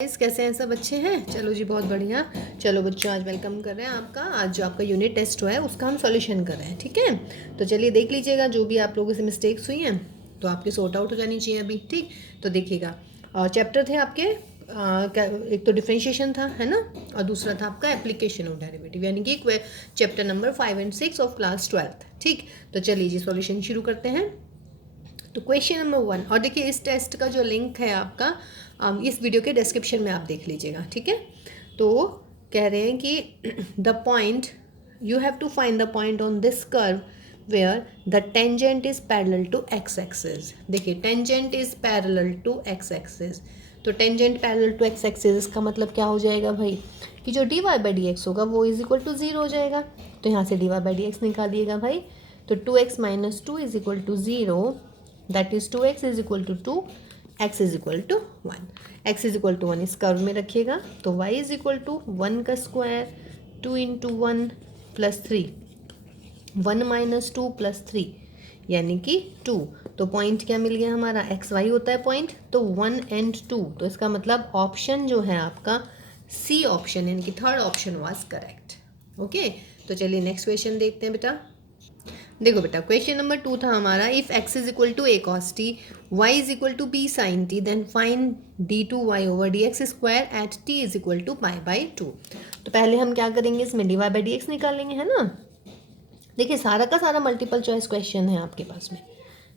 कैसे हैं सब? अच्छे हैं? चलो जी, बहुत बढ़िया। चलो बच्चों, आज वेलकम कर रहे हैं आपका। आज जो आपका यूनिट टेस्ट हुआ है उसका हम सॉल्यूशन कर रहे हैं, ठीक है? तो चलिए देख लीजिएगा, जो भी आप लोगों से मिस्टेक्स हुई हैं तो आपकी सॉर्ट आउट हो जानी चाहिए अभी, ठीक? तो देखिएगा, चैप्टर थे आपके एक तो डिफरेंशिएशन था, है ना, और दूसरा था आपका एप्लीकेशन ऑफ डेरिवेटिव, यानी कि चैप्टर नंबर 5 और 6 ऑफ क्लास 12, ठीक? तो चलिए जी, सॉल्यूशन शुरू करते हैं। तो क्वेश्चन नंबर 1, और देखिए इस टेस्ट का जो लिंक है आपका इस वीडियो के डिस्क्रिप्शन में आप देख लीजिएगा, ठीक है? तो कह रहे हैं कि the point you have to find the point on this curve where the tangent is parallel to x axis. देखिए, tangent is parallel to x axis. तो tangent parallel to x axis, इसका मतलब क्या हो जाएगा भाई कि जो d y by d x होगा वो इज इक्वल टू 0 हो जाएगा। तो यहाँ से d y by d x निकालिएगा भाई। तो 2x minus 2 is equal to 0, that is 2x is equal to 2, x is equal to 1। x is equal to 1 इस कर्व में रखिएगा। तो y इज इक्वल टू 1 का square 2 into 1 plus 3, 1 minus 2 plus 3 यानी कि 2। तो पॉइंट क्या मिल गया हमारा? एक्स वाई होता है पॉइंट, तो 1 एंड 2। तो इसका मतलब ऑप्शन जो है आपका सी ऑप्शन, यानी कि third option was correct. Okay, तो चलिए नेक्स्ट क्वेश्चन देखते हैं बेटा। देखो बेटा, क्वेश्चन नंबर 2 था हमारा, if x is equal to a cos t, y is equal to b sin t, then find d2y over dx square at t is equal to pi by 2। तो पहले हम क्या करेंगे, इसमें dy बाई dx निकालेंगे, है ना? देखिए, सारा का सारा मल्टीपल चॉइस क्वेश्चन है आपके पास में।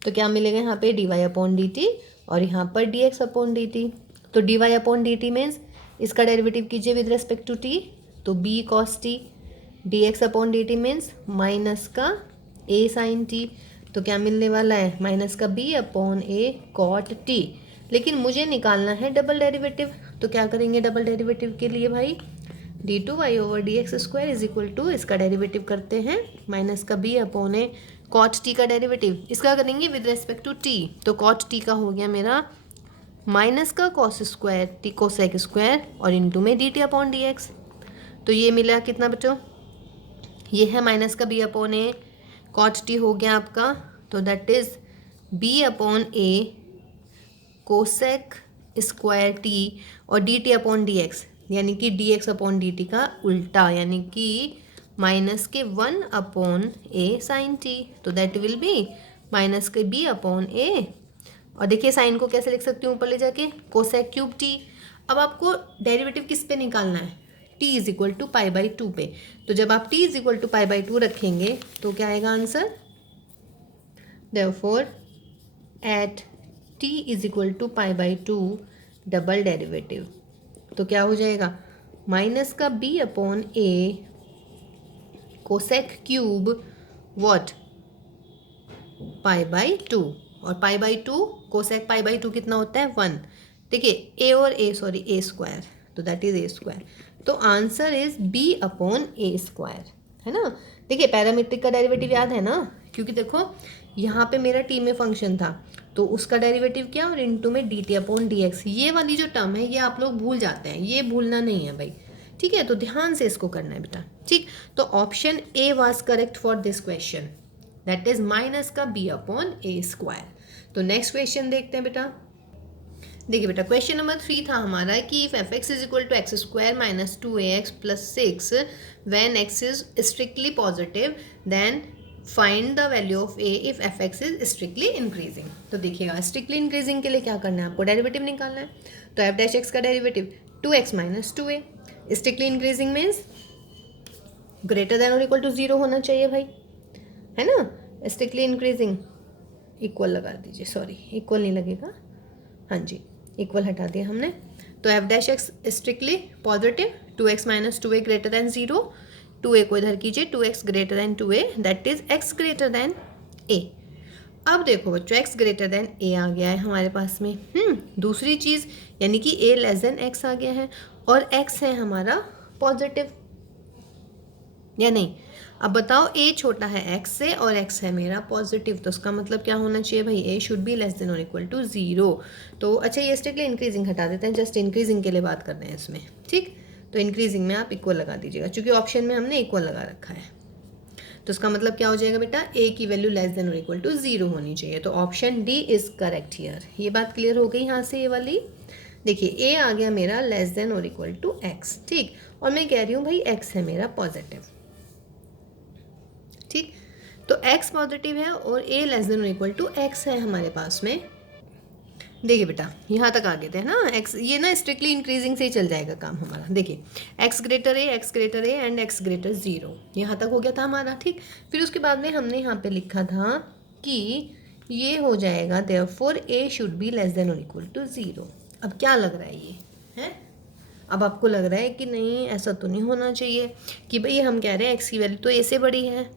तो क्या मिलेगा यहाँ पे? dy अपॉन dt और यहाँ पर dx अपॉन dt। तो dy अपॉन dt मीन्स इसका डेरिवेटिव कीजिए विद रेस्पेक्ट टू t, तो b cos t। dx upon dt means minus का a साइन t। तो क्या मिलने वाला है? माइनस का b upon a cot t। लेकिन मुझे निकालना है डबल डेरिवेटिव, तो क्या करेंगे डबल डेरिवेटिव के लिए भाई? d2y over dx square is equal to, इसका डेरिवेटिव करते हैं माइनस का b upon a cot t का डेरिवेटिव, इसका करेंगे विद रेस्पेक्ट टू t। तो कॉट t का हो गया मेरा माइनस का cos square t cosec square और इंटू में dt अपॉन dx। तो ये मिला कितना बच्चों? ये है माइनस का b upon a cot t हो गया आपका, तो that is b upon a cosec square t और d t upon d x, यानी कि d x upon d t का उल्टा, यानी कि माइनस के 1 अपॉन a साइन टी। तो दैट विल बी माइनस के b अपॉन a। और देखिए साइन को कैसे लिख सकती हूँ ऊपर ले जाके, कोसेक क्यूब टी। अब आपको डेरिवेटिव किस पे निकालना है? t is equal to pi by 2 पे। तो जब आप t is equal to pi by 2 रखेंगे तो क्या आएगा answer? Therefore at t is equal to pi by 2 double derivative, तो क्या हो जाएगा? माइनस का b upon a cosec cube what? Pi by 2। और pi by 2 cosec pi by 2 कितना होता है? 1। देखिए a और a स्क्वायर, तो दैट इज a स्क्वायर। तो answer is b upon a square, है ना? देखिए पैरामीट्रिक का डेरिवेटिव याद है ना, क्योंकि देखो यहाँ पे मेरा t में फंक्शन था तो उसका डेरिवेटिव क्या, और इनटू में dt अपॉन dx। ये वाली जो टर्म है ये आप लोग भूल जाते हैं, ये भूलना नहीं है भाई, ठीक है? तो ध्यान से इसको करना है बेटा, ठीक? तो option A was correct for this question, that is minus का b अपॉन a स्क्वायर। तो नेक्स्ट क्वेश्चन देखते हैं बेटा। देखिए बेटा, क्वेश्चन नंबर 3 था हमारा कि if f x is equal to x square minus 2ax plus 6 when x is strictly positive then find the value of a if f x is strictly increasing. तो देखिएगा, स्ट्रिक्टली इंक्रीजिंग के लिए क्या करना है आपको? डेरिवेटिव निकालना है। तो एफ डैश एक्स का derivative 2x minus 2a। Strictly increasing means greater than और इक्वल टू 0 होना चाहिए भाई, है ना? स्ट्रिक्टली इंक्रीजिंग इक्वल लगा दीजिए, सॉरी इक्वल नहीं लगेगा, हाँ जी इक्वल हटा दिया हमने। तो f dash x strictly positive, 2x minus 2a greater than 0, 2a को इधर कीजिए, 2x greater than 2a that is x greater than a। अब देखो बच्चों, x ग्रेटर देन a आ गया है हमारे पास में। दूसरी चीज़ यानी कि a लेस देन x आ गया है और x है हमारा पॉजिटिव या नहीं? अब बताओ, a छोटा है x से और x है मेरा पॉजिटिव, तो उसका मतलब क्या होना चाहिए भाई? a should be less than और इक्वल टू 0। तो अच्छा, ये स्ट्रिक्टली इंक्रीजिंग हटा देते हैं, जस्ट इंक्रीजिंग के लिए बात कर रहे हैं इसमें, ठीक? तो इंक्रीजिंग में आप इक्वल लगा दीजिएगा, क्योंकि ऑप्शन में हमने इक्वल लगा रखा है। तो उसका मतलब क्या हो जाएगा बेटा? a की वैल्यू लेस देन और इक्वल टू 0 होनी चाहिए। तो option D is correct here. ये बात क्लियर हो गई यहाँ से, ये वाली। देखिए ए आ गया मेरा लेस देन और इक्वल टू एक्स, ठीक, और मैं कह रही हूँ भाई एक्स है मेरा पॉजिटिव, ठीक, तो एक्स पॉजिटिव है और ए लेस देन और इक्वल टू एक्स है हमारे पास में। देखिए बेटा यहाँ तक आ गए थे ना एक्स, ये ना स्ट्रिक्टली इंक्रीजिंग से ही चल जाएगा काम हमारा। देखिए x greater A and x greater 0, यहाँ तक हो गया था हमारा, ठीक। फिर उसके बाद में हमने यहाँ पे लिखा था कि ये हो जाएगा therefore A should be less than और इक्वल टू 0। अब क्या लग रहा है ये है, अब आपको लग रहा है कि नहीं ऐसा तो नहीं होना चाहिए कि भाई हम कह रहे हैं एक्स की वैल्यू तो ए से बड़ी है,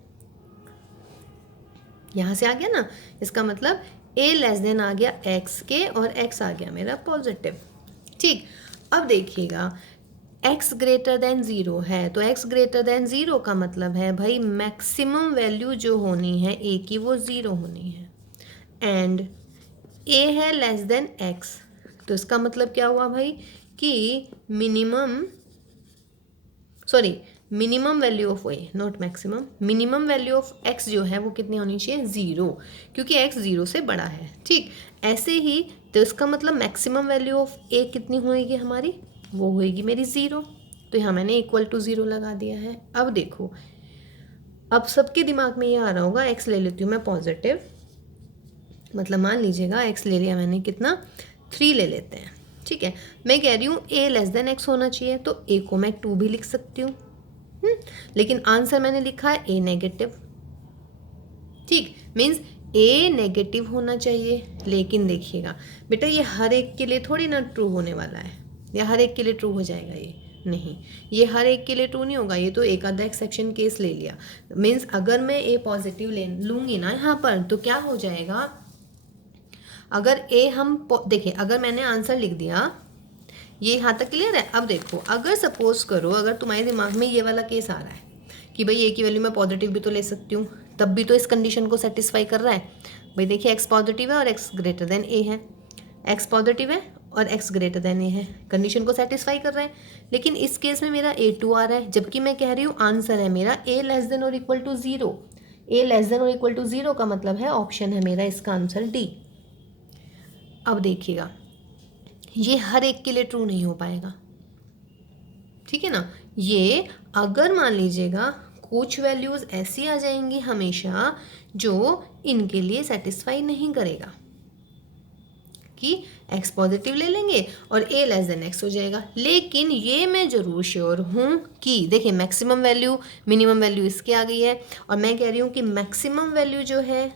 यहाँ से आ गया ना, इसका मतलब ए लेस देन आ गया एक्स के और एक्स आ गया मेरा पॉजिटिव, ठीक। अब देखिएगा एक्स ग्रेटर देन 0 है, तो एक्स ग्रेटर देन 0 का मतलब है भाई मैक्सिमम वैल्यू जो होनी है ए की वो 0 होनी है, एंड ए है लेस देन एक्स, तो इसका मतलब क्या हुआ भाई कि minimum value of A, not maximum, minimum value of x जो है वो कितनी होनी चाहिए 0, क्योंकि एक्स 0 से बड़ा है, ठीक। ऐसे ही तो इसका मतलब मैक्सिमम वैल्यू ऑफ ए कितनी होएगी हमारी, वो होएगी मेरी 0, तो यहाँ मैंने इक्वल टू 0 लगा दिया है। अब देखो, अब सबके दिमाग में ये आ रहा होगा एक्स ले लेती हूँ मैं पॉजिटिव, मतलब मान लीजिएगा एक्स ले लिया मैंने कितना 3 ले लेते हैं, ठीक है। मैं कह रही हूँ ए लेस देन एक्स होना चाहिए, तो ए को मैं 2 भी लिख सकती हूँ, लेकिन आंसर मैंने लिखा है ए नेगेटिव, ठीक, मीन्स ए नेगेटिव होना चाहिए। लेकिन देखिएगा बेटा ये हर एक के लिए थोड़ी ना ट्रू होने वाला है, या हर एक के लिए ट्रू हो जाएगा, ये नहीं, ये हर एक के लिए ट्रू नहीं होगा, ये तो एक आधा एक्सेप्शन केस ले लिया। मीन्स अगर मैं ए पॉजिटिव ले लूँगी ना यहाँ पर तो क्या हो जाएगा, अगर ए हम देखिए अगर मैंने आंसर लिख दिया, ये यहाँ तक क्लियर है। अब देखो अगर सपोज करो अगर तुम्हारे दिमाग में ये वाला केस आ रहा है कि भाई ए की वैल्यू मैं पॉजिटिव भी तो ले सकती हूँ, तब भी तो इस कंडीशन को सेटिस्फाई कर रहा है। भाई देखिए एक्स पॉजिटिव है और एक्स ग्रेटर देन ए है, एक्स पॉजिटिव है और एक्स ग्रेटर देन ए है, कंडीशन को सेटिस्फाई कर रहा है। लेकिन इस केस में मेरा A2 आ रहा है, जबकि मैं कह रही हूँ आंसर है मेरा ए लेस देन और equal to 0। A less than और इक्वल टू 0 का मतलब है ऑप्शन है मेरा इसका आंसर डी। अब देखिएगा ये हर एक के लिए ट्रू नहीं हो पाएगा, ठीक है ना। ये अगर मान लीजिएगा कुछ वैल्यूज़ ऐसी आ जाएंगी हमेशा जो इनके लिए सेटिस्फाई नहीं करेगा, कि एक्स पॉजिटिव ले लेंगे और ए लेस देन एक्स हो जाएगा। लेकिन ये मैं ज़रूर श्योर हूँ कि देखिए मैक्सिमम वैल्यू मिनिमम वैल्यू इसकी आ गई है, और मैं कह रही हूँ कि मैक्सिमम वैल्यू जो है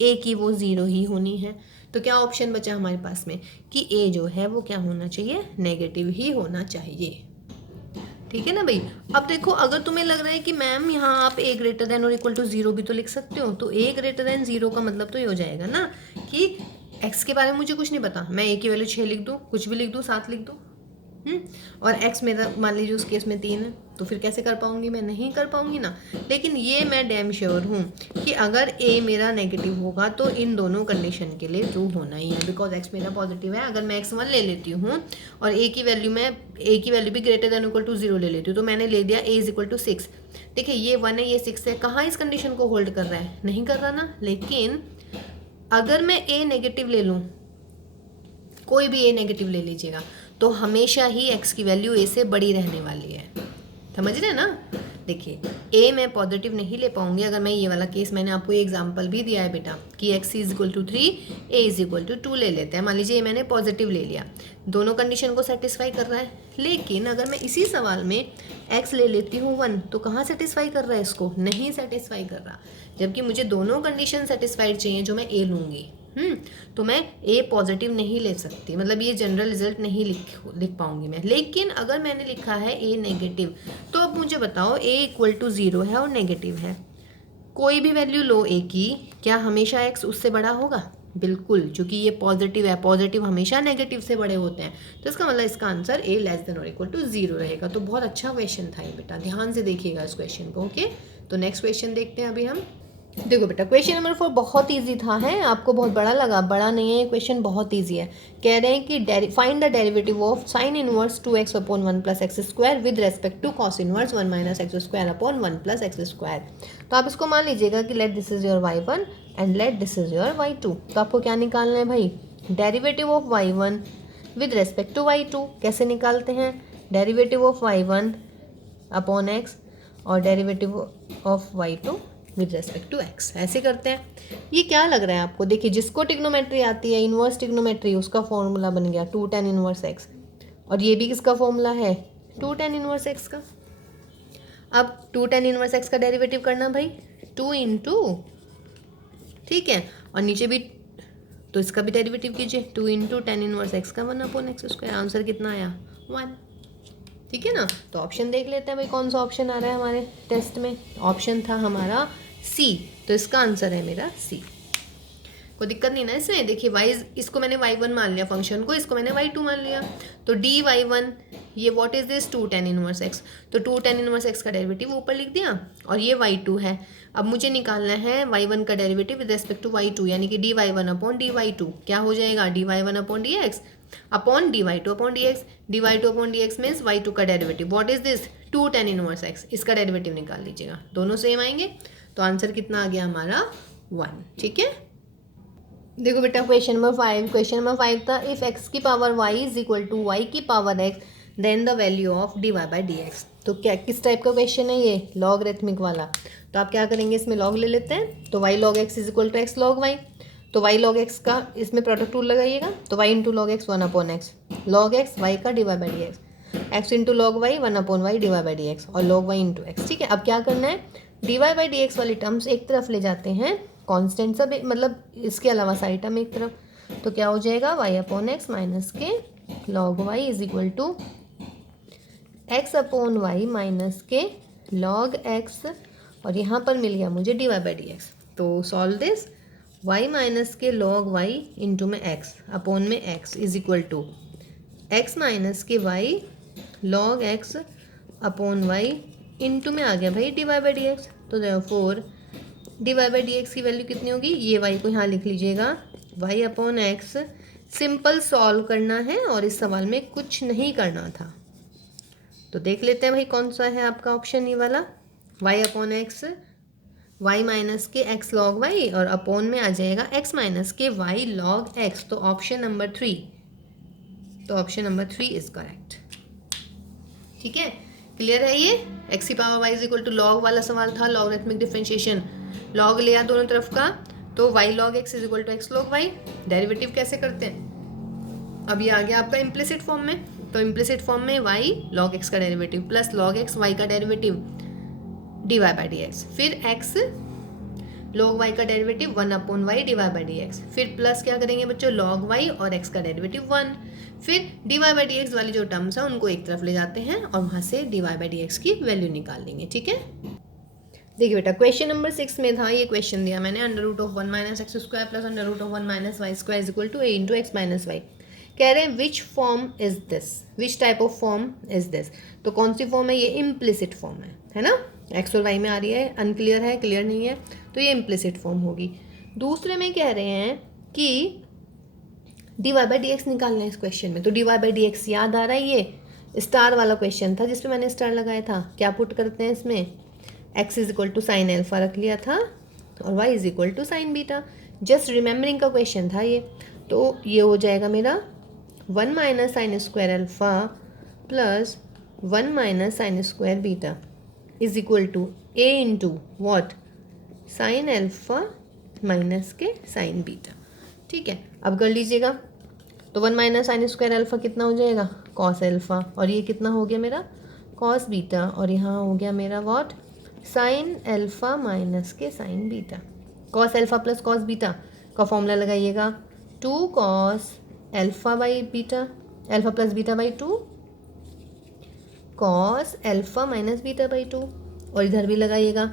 ए की वो 0 ही होनी है। तो क्या ऑप्शन बचा हमारे पास में कि ए जो है वो क्या होना चाहिए, नेगेटिव ही होना चाहिए, ठीक है ना भाई। अब देखो अगर तुम्हें लग रहा है कि मैम यहाँ आप ए ग्रेटर देन और इक्वल टू 0 भी तो लिख सकते हो, तो ए ग्रेटर देन 0 का मतलब तो ये हो जाएगा ना कि एक्स के बारे में मुझे कुछ नहीं पता, मैं ए की वैल्यू 6 लिख दूँ, कुछ भी लिख दूँ, 7 लिख दूँ, और एक्स मेरा मान लीजिए उस केस में 3 है, तो फिर कैसे कर पाऊंगी, मैं नहीं कर पाऊंगी ना। लेकिन ये मैं डैम श्योर हूँ कि अगर ए मेरा नेगेटिव होगा तो इन दोनों कंडीशन के लिए ट्रू होना ही है, बिकॉज एक्स मेरा पॉजिटिव है। अगर मैं x1 ले लेती हूँ और ए की वैल्यू भी ग्रेटर देन इक्वल टू 0 ले लेती हूँ, तो मैंने ले दिया ए इज इक्वल टू 6। देखिए ये 1 है ये 6 है, कहाँ इस कंडीशन को होल्ड कर रहा है, नहीं कर रहा ना। लेकिन अगर मैं ए नेगेटिव ले लूँ, कोई भी ए नेगेटिव ले लीजिएगा, तो हमेशा ही एक्स की वैल्यू ए से बड़ी रहने वाली है, समझ रहे हैं ना। देखिए ए मैं पॉजिटिव नहीं ले पाऊंगी, अगर मैं ये वाला केस मैंने आपको ये एग्जांपल भी दिया है बेटा कि x is equal to 3 a is equal to 2 ले लेते हैं। मान लीजिए ये मैंने पॉजिटिव ले लिया, दोनों कंडीशन को सेटिस्फाई कर रहा है। लेकिन अगर मैं इसी सवाल में एक्स ले लेती हूँ 1, तो कहाँ सेटिस्फाई कर रहा है, इसको नहीं सेटिस्फाई कर रहा, जबकि मुझे दोनों कंडीशन सेटिस्फाइड चाहिए जो मैं ए लूँगी। तो मैं ए पॉजिटिव नहीं ले सकती, मतलब ये जनरल रिजल्ट नहीं लिख पाऊंगी मैं। लेकिन अगर मैंने लिखा है ए नेगेटिव, तो अब मुझे बताओ ए इक्वल टू 0 है और नेगेटिव है, कोई भी वैल्यू लो ए की, क्या हमेशा एक्स उससे बड़ा होगा? बिल्कुल, क्योंकि ये पॉजिटिव है, पॉजिटिव हमेशा नेगेटिव से बड़े होते हैं, तो इसका मतलब इसका आंसर ए लेस देन और इक्वल टू 0 रहेगा। तो बहुत अच्छा क्वेश्चन था ये बेटा, ध्यान से देखिएगा इस क्वेश्चन को। ओके, तो नेक्स्ट क्वेश्चन देखते हैं अभी हम। देखो बेटा क्वेश्चन नंबर 4 बहुत इजी था, है आपको बहुत बड़ा लगा, बड़ा नहीं है क्वेश्चन, बहुत इजी है। कह रहे हैं कि find the derivative of sine inverse 2x upon 1 plus x square with respect to cos inverse 1 minus x square upon 1 plus x square. तो आप इसको मान लीजिएगा कि let this is your y1 and let this is your y2। तो आपको क्या निकालना है भाई, derivative of y1 with respect to y2। कैसे निकालते हैं? Derivative of y1 upon x और derivative of y2 with respect to x, ऐसे करते हैं। ये क्या लग रहा है आपको? देखिए, जिसको टिग्नोमेट्री आती है, इन्वर्स टिग्नोमेट्री, उसका फॉर्मूला बन गया 2 tan इनवर्स x, और ये भी किसका फॉर्मूला है? 2 tan इनवर्स x का। अब 2 tan इनवर्स x का डेरिवेटिव करना भाई, 2 इंटू, ठीक है, और नीचे भी तो इसका भी डेरिवेटिव कीजिए, 2 इंटू tan इनवर्स x का 1 अपॉन एक्स स्क्वायर। आंसर कितना आया? 1। ठीक है ना? तो ऑप्शन देख लेते हैं भाई, कौन सा ऑप्शन आ रहा है हमारे टेस्ट में। ऑप्शन था हमारा सी, तो इसका आंसर है मेरा सी। कोई दिक्कत नहीं ना इसमें। देखिए वाई, इसको मैंने y1 मान लिया फंक्शन को, इसको मैंने y2 मान लिया, तो डी y1, ये what is this 2 tan inverse x, तो 2 tan इनवर्स x का डेरिवेटिव ऊपर लिख दिया, और ये y2 है। अब मुझे निकालना है y1 का derivative with respect to y2, यानी कि D y1 upon D y2 क्या हो जाएगा? D y1 upon d x upon D y2 upon d x. D y2 upon d x means y2 का derivative what is this 2 tan inverse x, इसका derivative निकाल लीजिएगा, दोनों same आएंगे, तो आंसर कितना आ गया हमारा? 1। ठीक है, देखो बेटा क्वेश्चन नंबर 5। क्वेश्चन नंबर 5 था, इफ x की power y is equal to y की power x then the value of dy by d x. तो क्या किस टाइप का क्वेश्चन है ये? लॉगरिथमिक वाला। तो आप क्या करेंगे, इसमें लॉग ले लेते हैं, तो y log x is equal to x log y, तो y log x का इसमें प्रोडक्ट रूल लगाइएगा, तो y into log x 1 upon x, log x y का dy by d x, x into log y 1 upon y dy by d x, और log y into x. ठीक है, अब क्या करना है, dy बाई डी एक्स वाली terms एक तरफ ले जाते हैं, कांस्टेंट सब मतलब इसके अलावा सारी टर्म एक तरफ, तो क्या हो जाएगा? y अपॉन एक्स माइनस के log y is equal to x upon y minus के log x, और यहाँ पर मिल गया मुझे dy बाई डी एक्स। तो सॉल्व दिस, y माइनस के log y इंटू में x अपॉन में x is equal to x minus के y log x upon y into में आ गया भाई dy बाई डी एक्स। तो therefore dy by d x की वैल्यू कितनी होगी? ये y को यहाँ लिख लीजिएगा, y upon x. Simple solve करना है और इस सवाल में कुछ नहीं करना था। तो देख लेते हैं भाई कौन सा है आपका ऑप्शन, ये वाला y upon x, y minus के x log y, और अपॉन में आ जाएगा x माइनस के y log x। तो ऑप्शन नंबर 3, तो ऑप्शन नंबर 3 इज करेक्ट। ठीक है, क्लियर है ये? x की power y is equal to log वाला सवाल था, लॉगरिथमिक डिफरेंशिएशन, लॉग लिया दोनों तरफ का, तो y log x is equal to x log y। Derivative कैसे करते हैं? अब ये आ गया आपका इम्प्लिसिट फॉर्म में, तो इम्प्लिसिट फॉर्म में y log x का derivative plus log x y का derivative dy by d x, फिर x log y का derivative 1 upon y dy by d x, फिर प्लस क्या करेंगे बच्चों, log y और x का डेरिवेटिव 1, फिर dy बाई डी एक्स वाली जो टर्म्स है उनको एक तरफ ले जाते हैं और वहाँ से dy बाई डी एक्स की वैल्यू निकाल लेंगे। ठीक है, देखिए बेटा क्वेश्चन नंबर 6 में था ये क्वेश्चन दिया मैंने, under root of 1 minus x square plus under root of 1 minus y square is equal to a into x minus y. कह रहे हैं which form is this, which type of form is this. तो कौन सी form है ये? Implicit form है ना, x और वाई में आ रही है, अनक्लियर है, क्लियर नहीं है, तो ये इम्प्लिसिट फॉर्म होगी। दूसरे में कह रहे हैं कि d y by d x निकालना है इस क्वेश्चन में, तो d y by d x याद आ रहा है, ये स्टार वाला क्वेश्चन था जिसपे मैंने स्टार लगाया था। क्या पुट करते हैं इसमें, x is equal to sine alpha रख लिया था और y is equal to sine beta, just remembering का क्वेश्चन था ये। तो ये हो जाएगा मेरा 1 minus sine square alpha plus 1 minus sine square beta is equal to a into what, sine alpha minus के साइन बीटा। ठीक है, अब कर लीजिएगा, तो 1 माइनस साइन स्क्वायर अल्फा कितना हो जाएगा, कॉस एल्फा, और ये कितना हो गया मेरा, कॉस बीटा, और यहाँ हो गया मेरा वॉट, साइन एल्फा माइनस के sine beta. Cos alpha plus cos beta का फॉर्मूला लगाइएगा, 2 cos alpha by beta, alpha plus beta by 2, cos alpha minus beta by 2, और इधर भी लगाइएगा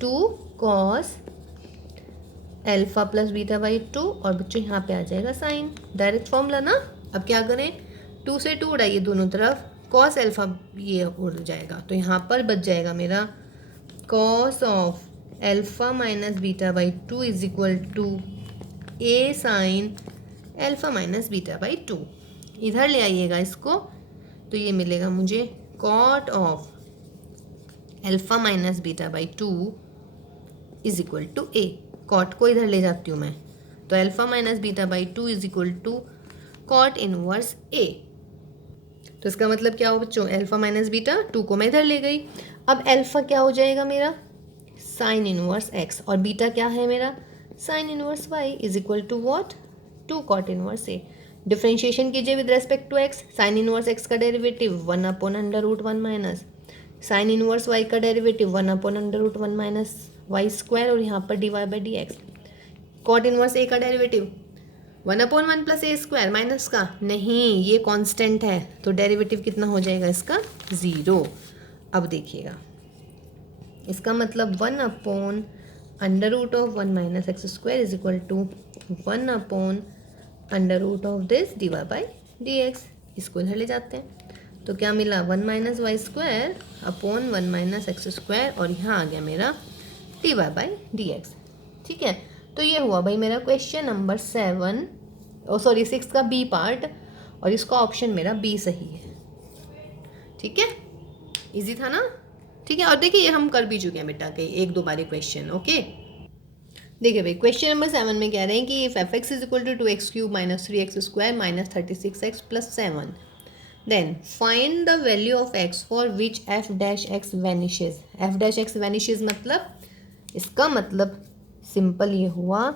2 cos alpha plus beta by 2, और बच्चों यहाँ पे आ जाएगा साइन, डायरेक्ट फॉर्मूला ना। अब क्या करें, 2 से 2 उड़ाइए दोनों तरफ, कॉस एल्फा ये उड़ जाएगा, तो यहाँ पर बच जाएगा मेरा cos of alpha minus beta by 2 is equal to a sine alpha minus beta by 2। इधर ले आइएगा इसको, तो ये मिलेगा मुझे cot of alpha minus beta by 2 is equal to a. Cot को इधर ले जाती हूँ मैं, तो alpha minus beta by 2 is equal to cot inverse a. तो इसका मतलब क्या हो बच्चों, अल्फा माइनस बीटा, 2 को मैं इधर ले गई। अब अल्फा क्या हो जाएगा मेरा, साइन इनवर्स एक्स, और बीटा क्या है मेरा, sine inverse y is equal to what, 2 cot inverse a. Differentiation कीजिए with respect to x, sine inverse x का derivative 1 upon under root 1 minus sine inverse y का derivative 1 upon under root 1 minus y square, और यहाँ पर d y by d x. Cot inverse a का derivative 1 upon 1 plus ए square, minus का नहीं, ये constant है, तो डेरिवेटिव कितना हो जाएगा इसका, 0। अब देखिएगा, इसका मतलब 1 upon under root of 1 minus x square is equal to 1 upon under root of this d y by d x. इसको इधर ले जाते हैं, तो क्या मिला, 1 minus y square upon 1 minus x square, और यहाँ आ गया मेरा d y by d x. ठीक है, तो ये हुआ भाई मेरा क्वेश्चन नंबर 6 का बी पार्ट, और इसका ऑप्शन मेरा बी सही है। ठीक है, इजी था ना। ठीक है, और देखिए ये हम कर भी चुके हैं बेटा के 1-2 बारी क्वेश्चन। ओके, देखिए भाई क्वेश्चन नंबर 7 में कह रहे हैं कि if f x is equal to 2x cube minus 3x square minus 36x plus 7, then find the value of x for which f dash x vanishes. F dash x vanishes मतलब, इसका मतलब simple ये हुआ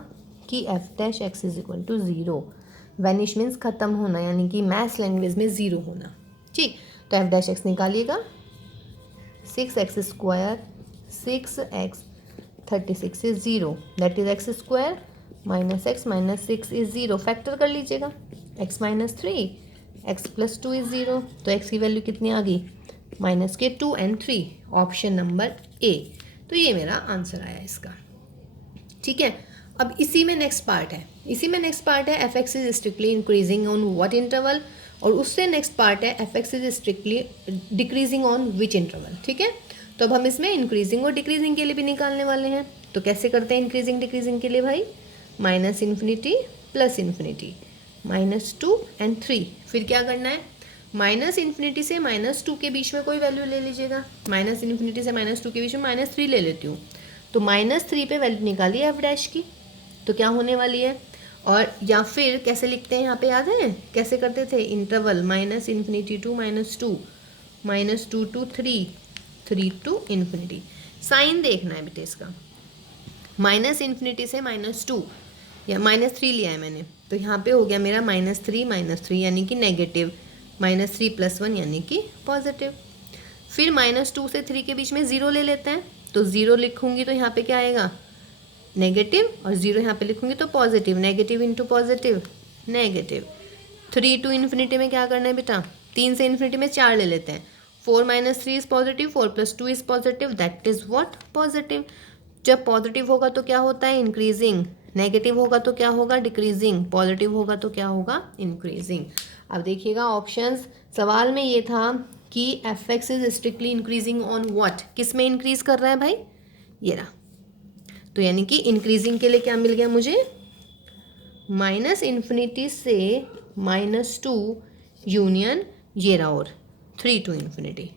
कि f dash x is equal to 0। Vanish means खत्म होना, यानी कि मैथ्स लैंग्वेज में 0 होना। ठीक, तो एफ डैश एक्स निकालिएगा, 6x square 6x 36 is 0, that is x square minus x minus 6 is 0। Factor कर लीजिएगा, x minus 3 x plus 2 is 0, तो x की वैल्यू कितनी आ गई, माइनस के 2 and 3, ऑप्शन नंबर ए। तो ये मेरा आंसर आया इसका। ठीक है, अब इसी में नेक्स्ट पार्ट है F x is strictly increasing on what interval, और उससे नेक्स्ट पार्ट है F x is strictly decreasing on which interval. ठीक है, तो अब हम इसमें इंक्रीजिंग और डिक्रीजिंग के लिए भी निकालने वाले हैं। तो कैसे करते हैं इंक्रीजिंग डिक्रीजिंग के लिए भाई, minus infinity plus infinity, -2 and 3। फिर क्या करना है, माइनस इन्फिनिटी से -2 के बीच में कोई वैल्यू ले लीजिएगा। माइनस इन्फिनिटी से -2 के बीच में -3 ले लेती हूँ, तो -3 पे वैल्यू निकाली एफ डैश की, तो क्या होने वाली है। और या फिर कैसे लिखते हैं यहाँ पे, याद है कैसे करते थे, interval minus infinity to -2, -2 to 3, 3 to infinity. Sign देखना है बेटे इसका, माइनस इन्फिनिटी से -2 या -3 लिया है मैंने, तो यहाँ पे हो गया मेरा -3 यानी कि नेगेटिव, -3 + 1 यानी कि पॉजिटिव। फिर -2 से 3 के बीच में 0 ले लेते हैं, तो 0 लिखूंगी तो यहाँ पे क्या आएगा, नेगेटिव, और 0 यहाँ पे लिखूंगी तो positive, negative into positive negative. 3 to infinity में क्या करना है बेटा, 3 से इन्फिनिटी में 4 ले लेते हैं, 4 - 3 is positive, 4 + 2 is positive, that is what, positive. जब पॉजिटिव होगा तो क्या होता है, इंक्रीजिंग, नेगेटिव होगा तो क्या होगा, डिक्रीजिंग, पॉजिटिव होगा तो क्या होगा, इंक्रीजिंग। अब देखिएगा ऑप्शंस, सवाल में ये था कि F x is strictly increasing on what, किस में इंक्रीज कर रहा है भाई, ये रहा। तो यानी कि इंक्रीजिंग के लिए क्या मिल गया मुझे, माइनस इन्फिनिटी से -2 यूनियन ये रहा, और 3 to इन्फिनिटी,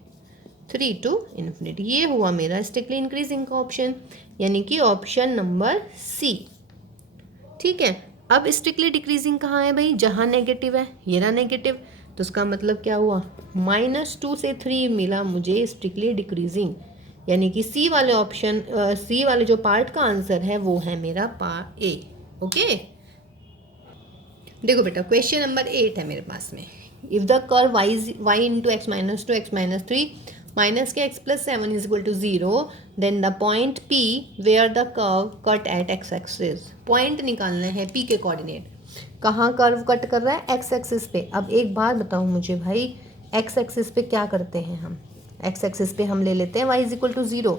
3 to इन्फिनिटी, ये हुआ मेरा स्ट्रिक्टली इंक्रीजिंग का ऑप्शन, यानी कि ऑप्शन नंबर सी। ठीक है, अब स्ट्रिक्टली डिक्रीजिंग कहाँ है भाई, जहाँ नेगेटिव है, ये रहा नेगेटिव, तो उसका मतलब क्या हुआ, -2 से 3 मिला मुझे स्ट्रिक्टली डिक्रीजिंग, यानी कि सी वाले ऑप्शन, सी वाले जो पार्ट का आंसर है वो है मेरा पार्ट ए। ओके, देखो बेटा क्वेश्चन नंबर 8 है मेरे पास में, if the curve y into x - 2 x - 3 minus के x + 7 is equal to 0, then the point P where the curve cut at x axis. Point निकालना है P के कोऑर्डिनेट, कहाँ कर्व कट कर रहा है, x एक्सिस पे। अब एक बात बताओ मुझे भाई, x एक्सिस पे क्या करते हैं हम, x एक्सिस पे हम ले लेते हैं y = 0,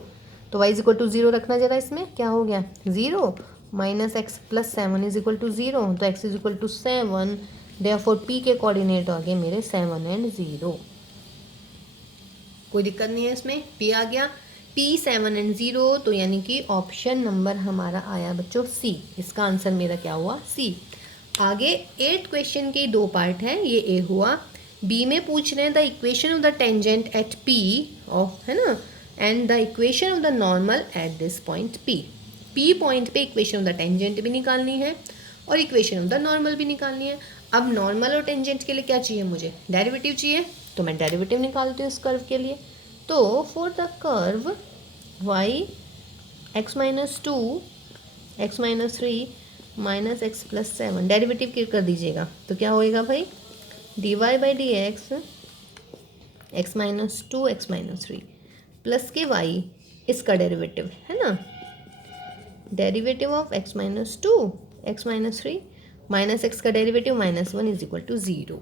तो y = 0 रखना जरा, इसमें क्या हो गया 0 - x + 7 इज इक्वल टू 0, तो x = 7, देयरफॉर P के कोऑर्डिनेट आ गए मेरे 7 and 0। कोई दिक्कत नहीं है इसमें, P आ गया, P 7 and 0, तो यानी कि ऑप्शन नंबर हमारा आया बच्चों सी। इसका आंसर मेरा क्या हुआ, सी। आगे 8 क्वेश्चन के 2 पार्ट हैं, ये ए हुआ। बी में पूछ रहे हैं the equation of the tangent at P of, है ना, and the equation of the normal at this point P. P point पे इक्वेशन ऑफ द टेंजेंट भी निकालनी है और इक्वेशन ऑफ द नॉर्मल भी निकालनी है। अब नॉर्मल और टेंजेंट के लिए क्या चाहिए मुझे, डेरिवेटिव चाहिए, तो मैं डेरिवेटिव निकालती हूँ इस कर्व के लिए। तो for the curve y x-2 x-3 -x+7 derivative कर दीजिएगा, तो क्या होएगा भाई, dy/dx x-2 x-3 प्लस के y, इसका डेरिवेटिव है ना, derivative of x-2 x-3 minus x का डेरिवेटिव -1 इज इक्वल टू 0।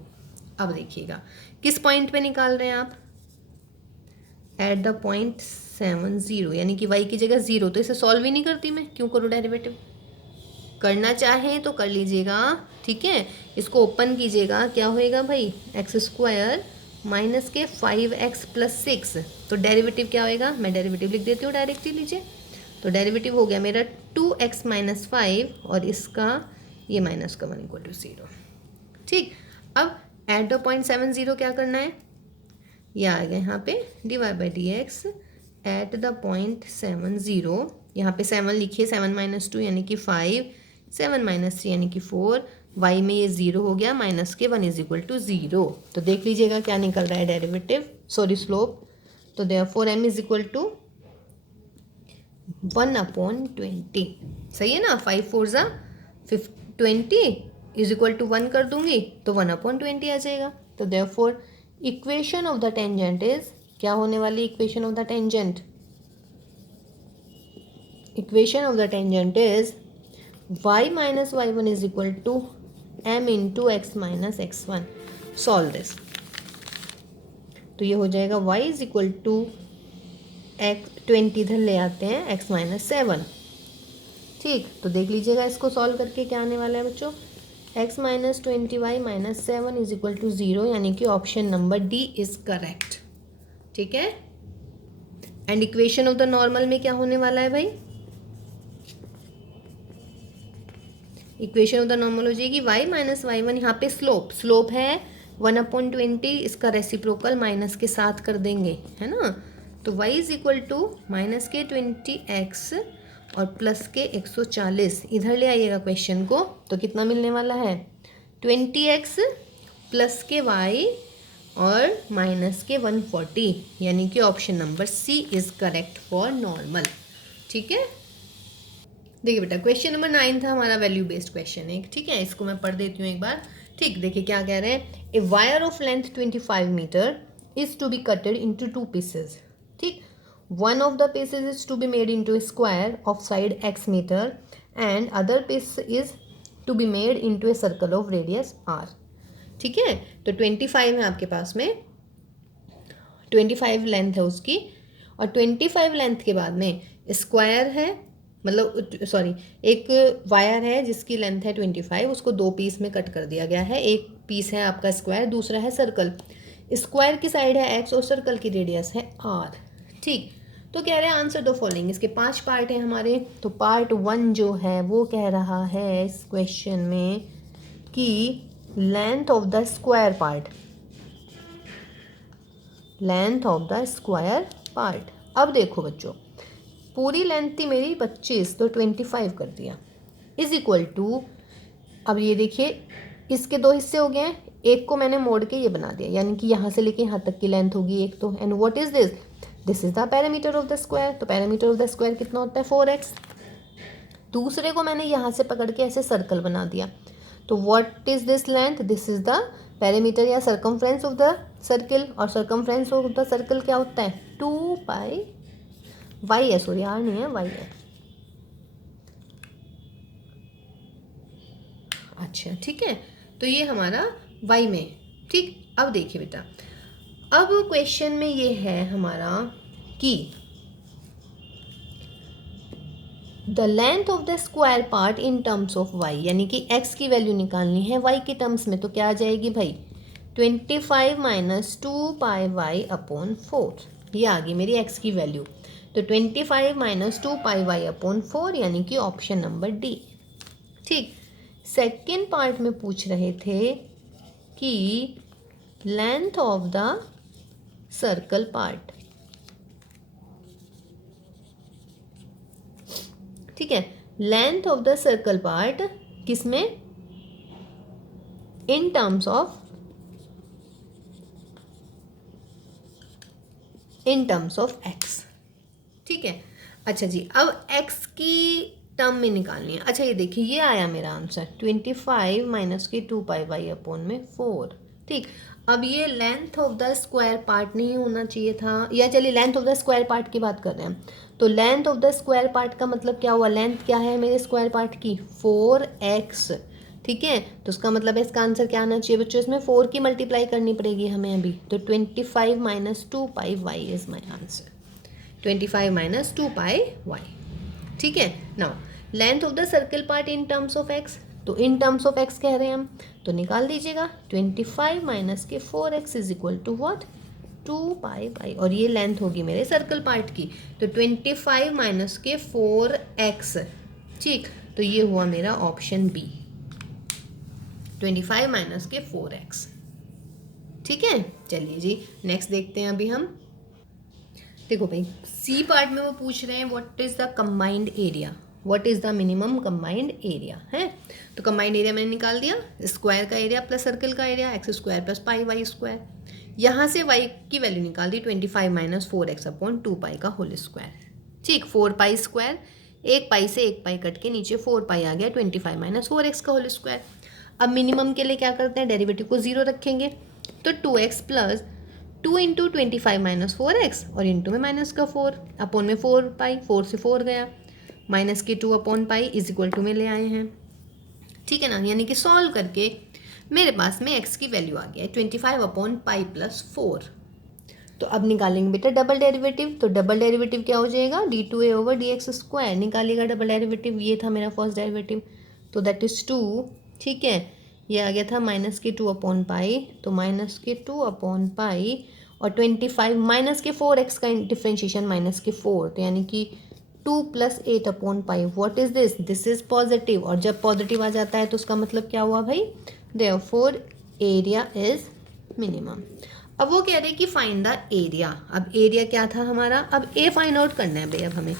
अब देखिएगा किस पॉइंट पे निकाल रहे हैं आप, एट द पॉइंट 7 0, यानी कि y की जगह 0, तो इसे सॉल्व ही नहीं करती मैं, क्यों करूँ डेरिवेटिव, करना चाहें तो कर लीजिएगा, ठीक है। इसको ओपन कीजिएगा, क्या होएगा भाई, x² माइनस के 5x+6, तो डेरिवेटिव क्या होएगा, मैं डेरिवेटिव लिख देती हूँ डायरेक्टली, लीजिए। तो डेरिवेटिव हो गया मेरा 2x - 5 और इसका ये माइनस का 1 = 0। ठीक, अब एट द पॉइंट 7 0 क्या करना है, ये आ गया यहाँ पे dy/dx एट द पॉइंट 7 0, यहाँ पे 7 लिखिए, 7 - 2 यानी कि 5, 7 - 3 यानी कि 4, y में ये 0 हो गया, माइनस के 1 = 0। तो देख लीजिएगा क्या निकल रहा है डेरिवेटिव, सॉरी स्लोप। तो देयरफॉर m = 1/20, सही है ना, 5 4 20 इज इक्वल टू 1 कर दूंगी तो 1/20 आ जाएगा। तो therefore equation of the tangent is, क्या होने वाली equation of the tangent, equation of the tangent is y - y1 is equal to m into x - x1। Solve this, तो ये हो जाएगा y is equal to x 20 इधर ले आते हैं, x - 7। ठीक, तो देख लीजिएगा इसको सॉल्व करके क्या आने वाला है बच्चों, x - 20y - 7 is equal to 0, यानी कि option number D is correct. ठीक है, and equation of the normal में क्या होने वाला है भाई, इक्वेशन ऑफ द नॉर्मल हो जाएगी y - y1, यहाँ पे स्लोप है 1/20, इसका रेसिप्रोकल माइनस के साथ कर देंगे, है ना। तो y is equal to minus के 20x और प्लस के 140, इधर ले आइएगा क्वेश्चन को, तो कितना मिलने वाला है, 20x प्लस के y और माइनस के 140, यानी कि option number c is correct for normal. ठीक है, देखिए बेटा क्वेश्चन नंबर 9 था हमारा, वैल्यू बेस्ड क्वेश्चन है, ठीक है, इसको मैं पढ़ देती हूँ एक बार। ठीक, देखिए क्या कह रहे हैं, a wire of length 25 metre is to be cutted into 2 pieces. ठीक, one of the pieces is to be made into a square of side x meter and other piece is to be made into a circle of radius r। ठीक है, तो 25 है आपके पास में, 25 length है उसकी, और 25 लेंथ के बाद में स्क्वायर है, मतलब सॉरी एक वायर है जिसकी लेंथ है 25, उसको 2 पीस में कट कर दिया गया है, एक पीस है आपका स्क्वायर, दूसरा है सर्कल। स्क्वायर की साइड है x और सर्कल की रेडियस है r। ठीक, तो कह रहे हैं आंसर द फॉलोइंग, इसके 5 पार्ट हैं हमारे। तो पार्ट 1 जो है वो कह रहा है इस क्वेश्चन में कि length of the square part, length of the square part. अब देखो बच्चों, पूरी लेंथ थी मेरी 25, तो 25 कर दिया इज इक्वल टू, अब ये देखिए इसके 2 हिस्से हो गए हैं, एक को मैंने मोड़ के ये बना दिया, यानी कि यहाँ से लेके यहाँ तक की लेंथ होगी एक तो, and what is this, this is the parameter of the square. तो पैरामीटर ऑफ द स्क्वायर कितना होता है 4x। दूसरे को मैंने यहाँ से पकड़ के ऐसे सर्कल बना दिया, तो what is this length, this is the parameter या सर्कमफ्रेंस ऑफ द सर्कल, और सर्कमफ्रेंस ऑफ द सर्कल क्या होता है 2π y है, सॉरी r नहीं है, y है। अच्छा ठीक है, तो ये हमारा y में। ठीक, अब देखिए बेटा, अब क्वेश्चन में ये है हमारा कि the length of the square part in terms of y, यानी कि x की वैल्यू निकालनी है y के टर्म्स में, तो क्या आ जाएगी भाई 25 - 2πy/4, ये आ गई मेरी x की वैल्यू। तो 25 - 2πy/4, यानी कि ऑप्शन नंबर डी। ठीक, सेकेंड पार्ट में पूछ रहे थे कि length of the circle part, ठीक है, length of the circle part किसमें, इन टर्म्स ऑफ एक्स। ठीक है, अच्छा जी, अब x की टर्म में निकालनी है। अच्छा ये देखिए, ये आया मेरा आंसर 25 माइनस के 2 पाई/4। ठीक, अब ये length of the square part नहीं होना चाहिए था, या चलिए length of the square part की बात कर रहे हैं। तो length of the square part का मतलब क्या हुआ, लेंथ क्या है मेरे स्क्वायर पार्ट की, 4x। ठीक है, तो उसका मतलब है इसका आंसर क्या आना चाहिए बच्चों, इसमें 4 की मल्टीप्लाई करनी पड़ेगी हमें अभी। तो 25 माइनस 2 पाई/y इज माई आंसर, 25 माइनस 2 पाई/y। ठीक है, now length of the circle part in terms of x, तो इन टर्म्स ऑफ एक्स कह रहे हैं हम, तो निकाल दीजिएगा 25 माइनस के 4x is equal to what, 2 पाई/y। और ये लेंथ होगी मेरे सर्कल पार्ट की, तो 25 माइनस के 4x। ठीक, तो ये हुआ मेरा ऑप्शन बी, 25 माइनस के 4x। ठीक है, चलिए जी नेक्स्ट देखते हैं अभी हम। देखो भाई, सी पार्ट में वो पूछ रहे हैं what is the combined area, what is the minimum combined area है। तो कंबाइंड एरिया मैंने निकाल दिया, स्क्वायर का एरिया प्लस सर्कल का area, x square plus pi y square. यहाँ से y की वैल्यू निकाल दी 25 माइनस 4x अपॉन 2 पाई का होल स्क्वायर। ठीक, 4 पाई स्क्वायर, एक पाई से एक पाई कट के नीचे 4 पाई आ गया, 25 माइनस 4x का होल स्क्वायर। अब मिनिमम के लिए क्या करते हैं, डेरिवेटिव को 0 रखेंगे, तो 2x plus 2 into 25 minus 4x, और इंटू में माइनस का 4, अपॉन में 4 पाई, 4 से 4 गया, माइनस के 2 upon pi is equal to में ले आए हैं। ठीक है ना, यानी कि सॉल्व करके मेरे पास में x की वैल्यू आ गया है 25 अपॉन पाई प्लस 4। तो अब निकालेंगे बेटा डबल डेरिवेटिव, तो डबल डेरिवेटिव क्या हो जाएगा, d2a ओवर dx स्क्वायर। निकालिएगा डबल डेरिवेटिव, ये था मेरा फर्स्ट डेरिवेटिव, तो दैट इज़ 2। ठीक है, ये आ गया था माइनस के 2 अपॉन पाई, तो माइनस के 2 अपॉन पाई, और 25 माइनस के 4x का डिफ्रेंशिएशन माइनस के 4, तो यानी कि 2 plus 8 upon pi. What is this is positive, और जब पॉजिटिव आ जाता है तो उसका मतलब क्या हुआ भाई, देयरफॉर एरिया इज मिनिमम। अब वो कह रहे हैं कि फाइंड द एरिया। अब एरिया क्या था हमारा, अब ए फाइंड आउट करना है भाई अब हमें।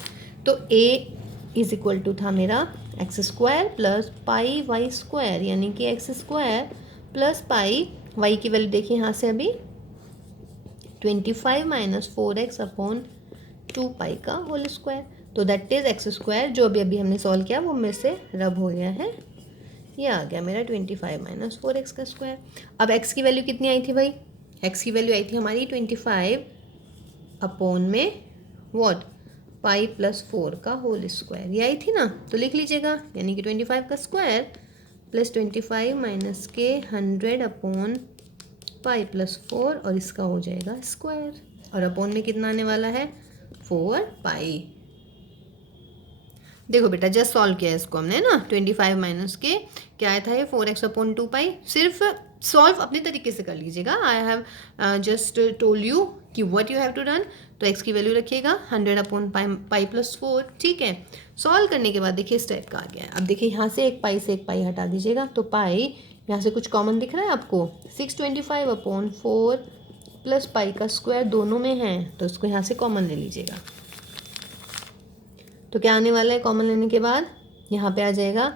तो ए इज इक्वल टू था मेरा x square plus pi y square, यानी कि x square plus pi, y की वैल्यू देखिए यहाँ से अभी 25 माइनस 4x अपॉन 2 पाई का होल स्क्वायर, तो दैट इज एक्स स्क्वायर, जो अभी अभी हमने सॉल्व किया वो मेरे से रब हो गया है, ये आ गया मेरा 25 माइनस 4x का स्क्वायर। अब x की वैल्यू कितनी आई थी भाई, x की वैल्यू आई थी हमारी 25 अपॉन में व्हाट, पाई प्लस 4 का होल स्क्वायर, ये आई थी ना, तो लिख लीजिएगा, यानी कि 25 का स्क्वायर प्लस 25 माइनस के 100 अपॉन पाई प्लस 4, और इसका हो जाएगा स्क्वायर, और अपॉन में कितना आने वाला है 4 पाई। देखो बेटा जस्ट सॉल्व किया है इसको हमने ना, 25 माइनस के क्या आया था ये 4x अपॉन 2 पाई। सिर्फ सॉल्व अपने तरीके से कर लीजिएगा, I have just told you कि what you have to done. तो x की वैल्यू रखिएगा 100 अपॉन पाई प्लस 4। ठीक है, सॉल्व करने के बाद देखिए इस टाइप का आ गया है। अब देखिए यहाँ से एक पाई से एक पाई हटा दीजिएगा, तो पाई यहाँ से कुछ कॉमन दिख रहा है आपको, 625 अपॉन 4 प्लस पाई का स्क्वायर दोनों में है, तो इसको यहाँ से कॉमन ले लीजिएगा। तो क्या आने वाला है कॉमन लेने के बाद, यहाँ पे आ जाएगा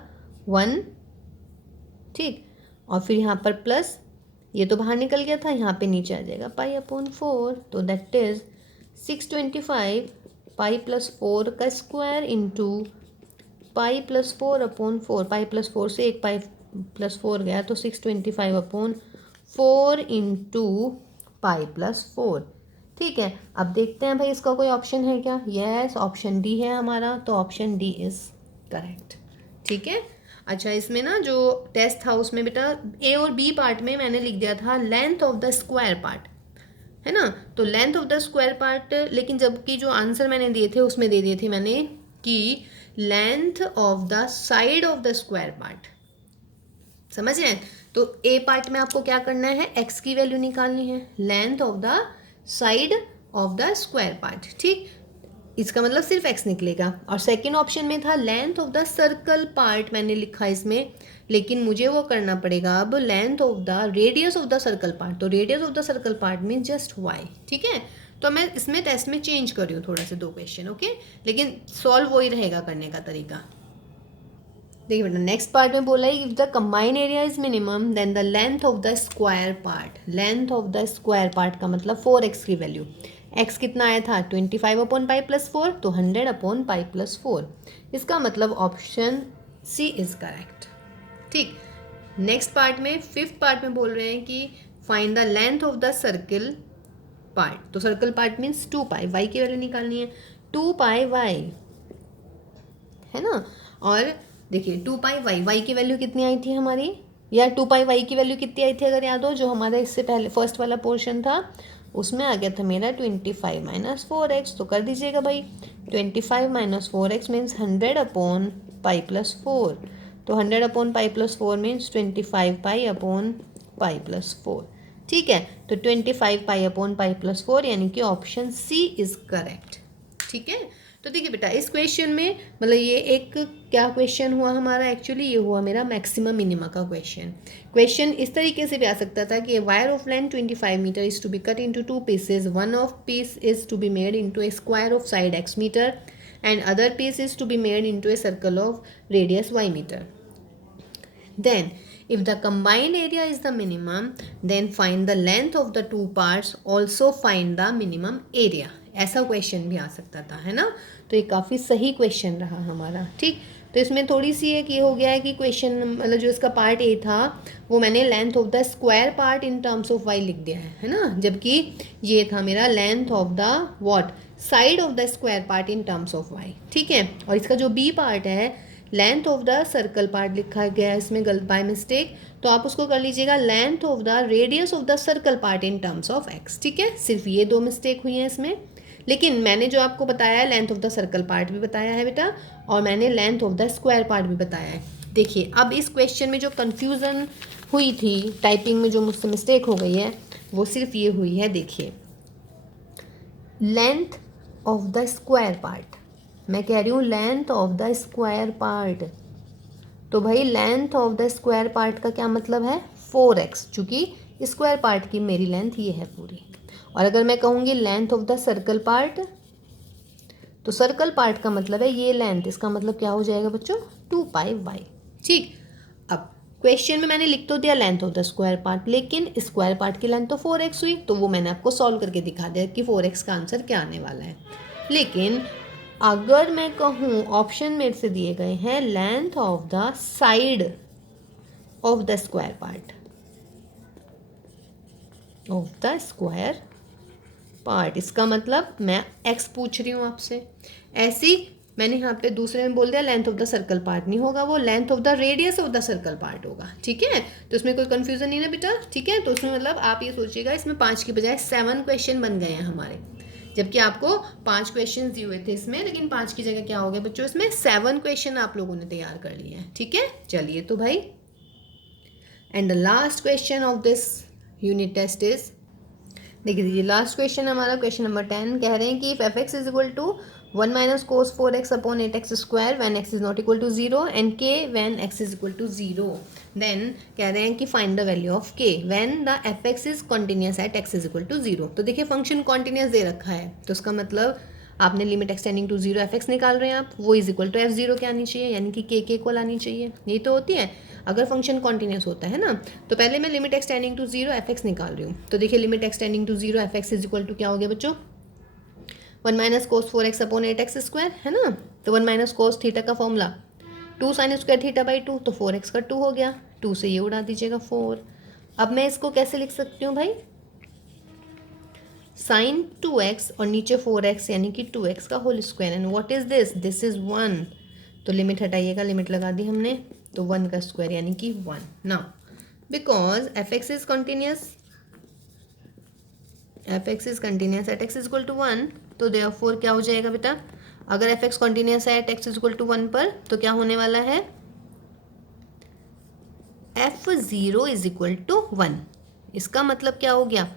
1। ठीक, और फिर यहाँ पर प्लस, ये तो बाहर निकल गया था, यहाँ पे नीचे आ जाएगा पाई अपॉन 4, तो दैट इज 625 पाई प्लस 4 का square into pi plus 4 upon 4, pi plus 4 से एक पाई प्लस 4 गया, तो 625 अपॉन 4 इंटू पाई प्लस 4। ठीक है, अब देखते हैं भाई इसका कोई ऑप्शन है क्या, यस ऑप्शन डी है हमारा, तो ऑप्शन डी इज करेक्ट। ठीक है, अच्छा इसमें ना जो टेस्ट था उसमें बेटा ए और बी पार्ट में मैंने लिख दिया था length of the square part, है ना, तो length of the square part, लेकिन जबकि जो आंसर मैंने दिए थे उसमें दे दिए थे मैंने कि length of the side of the square part, समझ रहे हैं। तो ए पार्ट में आपको क्या करना है, एक्स की वैल्यू निकालनी है, length of the side of the square part. ठीक, इसका मतलब सिर्फ एक्स निकलेगा। और सेकंड ऑप्शन में था length of the circle part, मैंने लिखा इसमें, लेकिन मुझे वो करना पड़ेगा अब length of the radius of the circle part, तो radius of the circle part में जस्ट वाई। ठीक है, तो मैं इसमें टेस्ट में चेंज कर रही हूँ थोड़ा से 2 क्वेश्चन, ओके, लेकिन सॉल्व वही रहेगा करने का तरीका। देखिए बेटा नेक्स्ट पार्ट में बोला है if the combine area is minimum then the length of the square part. Length of the square part का मतलब 4x की वैल्यू, x कितना आया था 25/π+4, तो 100/π+4। इसका मतलब ऑप्शन सी इज करेक्ट। ठीक, नेक्स्ट पार्ट में फिफ्थ पार्ट में बोल रहे हैं कि find the length of the circle part. तो सर्कल पार्ट मीन्स 2π, y की वैल्यू निकालनी है 2πy, है ना। और देखिए 2πy, y की वैल्यू कितनी आई थी हमारी, या 2πy की वैल्यू कितनी आई थी अगर याद हो, जो हमारा इससे पहले फर्स्ट वाला पोर्शन था उसमें आ गया था मेरा 25 - 4x। तो कर दीजिएगा भाई 25 - 4x मीन्स 100/π+4। तो 100/π+4 मीन्स 25π/π+4। ठीक है, तो 25π/π+4 यानी कि ऑप्शन सी इज करेक्ट। ठीक है, तो देखिए बेटा इस क्वेश्चन में मतलब ये एक क्या क्वेश्चन हुआ हमारा, एक्चुअली ये हुआ मेरा मैक्सिमम मिनिमा का क्वेश्चन इस तरीके से भी आ सकता था कि wire of length 25 metre is to be cut into 2 pieces, one of piece is to be made into a square of side x metre and other piece is to be made into a circle of radius y metre. Then if the combined area is the minimum then find the length of the two parts, also find the minimum area। ऐसा question भी आ सकता था, है ना। तो ये काफ़ी सही क्वेश्चन रहा हमारा। ठीक, तो इसमें थोड़ी सी एक ये हो गया है कि क्वेश्चन मतलब जो इसका पार्ट ए था वो मैंने length of the square part in terms of y लिख दिया है ना, जबकि ये था मेरा length of the what side of the square part in terms of y. ठीक है, और इसका जो बी पार्ट है length of the circle part लिखा गया है इसमें गलत बाय मिस्टेक, तो आप उसको कर लीजिएगा length of the radius of the circle part in terms of x. ठीक है, सिर्फ ये दो मिस्टेक हुई हैं इसमें, लेकिन मैंने जो आपको बताया है length of the circle part भी बताया है बेटा, और मैंने length of the square part भी बताया है। देखिए अब इस क्वेश्चन में जो कन्फ्यूज़न हुई थी, टाइपिंग में जो मुझसे मिस्टेक हो गई है वो सिर्फ ये हुई है। देखिए length of the square part, मैं कह रही हूँ length of the square part, तो भाई length of the square part का क्या मतलब है 4x, चूँकि स्क्वायर पार्ट की मेरी लेंथ ये है पूरी। और अगर मैं कहूँगी length of the circle part, तो सर्कल पार्ट का मतलब है ये लेंथ, इसका मतलब क्या हो जाएगा बच्चों 2πy। ठीक, अब क्वेश्चन में मैंने लिख तो दिया length of the square part, लेकिन स्क्वायर पार्ट की लेंथ तो 4x हुई, तो वो मैंने आपको सॉल्व करके दिखा दिया कि 4x का आंसर क्या आने वाला है। लेकिन अगर मैं कहूँ ऑप्शन मेरे से दिए गए हैं length of the side of the square part, of the square part, इसका मतलब मैं x पूछ रही हूँ आपसे। ऐसी मैंने यहाँ पे दूसरे में बोल दिया length of the circle part नहीं होगा, वो length of the radius of the circle part होगा। ठीक है, तो इसमें कोई कंफ्यूजन नहीं ना बेटा। ठीक है, तो उसमें मतलब आप ये सोचिएगा इसमें 5 की बजाय 7 क्वेश्चन बन गए हैं हमारे, जबकि आपको 5 क्वेश्चन दिए हुए थे इसमें, लेकिन 5 की जगह क्या हो गया बच्चों इसमें 7 क्वेश्चन आप लोगों ने तैयार कर लिए हैं। ठीक है, चलिए तो भाई and the last question of this unit test is, देखिए दीजिए लास्ट क्वेश्चन हमारा क्वेश्चन नंबर 10 कह रहे हैं कि if f(x) is equal to 1 - cos 4x upon 8x square when x is not equal to 0 and k when x is equal to 0, then कह रहे हैं कि find the value of k when the f(x) is continuous at x is equal to 0। तो देखिए function continuous दे रखा है, तो उसका मतलब आपने लिमिट एक्सटेंडिंग टू 0 f(x) निकाल रहे हैं आप, वो इज इक्वल टू f(0) क्या आनी चाहिए, यानी कि k इक्वल आनी चाहिए। यही तो होती है अगर फंक्शन कॉन्टिन्यूस होता है ना। तो पहले मैं लिमिट एक्सटेंडिंग टू 0 f(x) निकाल रही हूँ, तो देखिए limit extending to 0 f(x) is equal to क्या हो गया बच्चों 1 - cos 4x upon 8x square, है ना। तो 1 - cos थीटा का formula 2 sin square theta by 2, तो 4x का 2 हो गया, 2 से ये उड़ा दीजिएगा 4। अब मैं इसको कैसे लिख सकती हूँ भाई sin 2x और नीचे 4x यानी कि 2x का whole square, and what is this, this is 1, तो लिमिट हटाइएगा, लिमिट लगा दी हमने, तो 1 का स्क्वायर यानी कि 1। Now because f(x) is continuous, f(x) is continuous at x is equal to 1, तो देयरफॉर क्या हो जाएगा बेटा, अगर f(x) कंटिन्यूस है at x is equal to 1 पर, तो क्या होने वाला है f(0) इज इक्वल टू 1। इसका मतलब क्या हो गया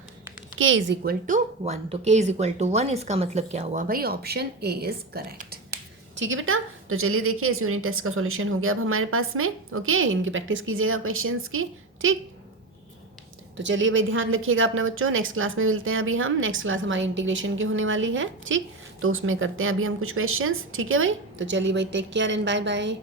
k इज इक्वल टू 1, तो k इज इक्वल टू 1, इसका मतलब क्या हुआ भाई ऑप्शन ए इज करेक्ट। ठीक है बेटा, तो चलिए देखिए इस यूनिट टेस्ट का सॉल्यूशन हो गया अब हमारे पास में। ओके, इनकी प्रैक्टिस कीजिएगा क्वेश्चंस की। ठीक, तो चलिए भाई ध्यान रखिएगा अपना बच्चों, नेक्स्ट क्लास में मिलते हैं। अभी हम नेक्स्ट क्लास हमारी इंटीग्रेशन की होने वाली है। ठीक, तो उसमें करते हैं अभी हम कुछ क्वेश्चंस। ठीक है भाई, तो चलिए भाई take care and bye bye.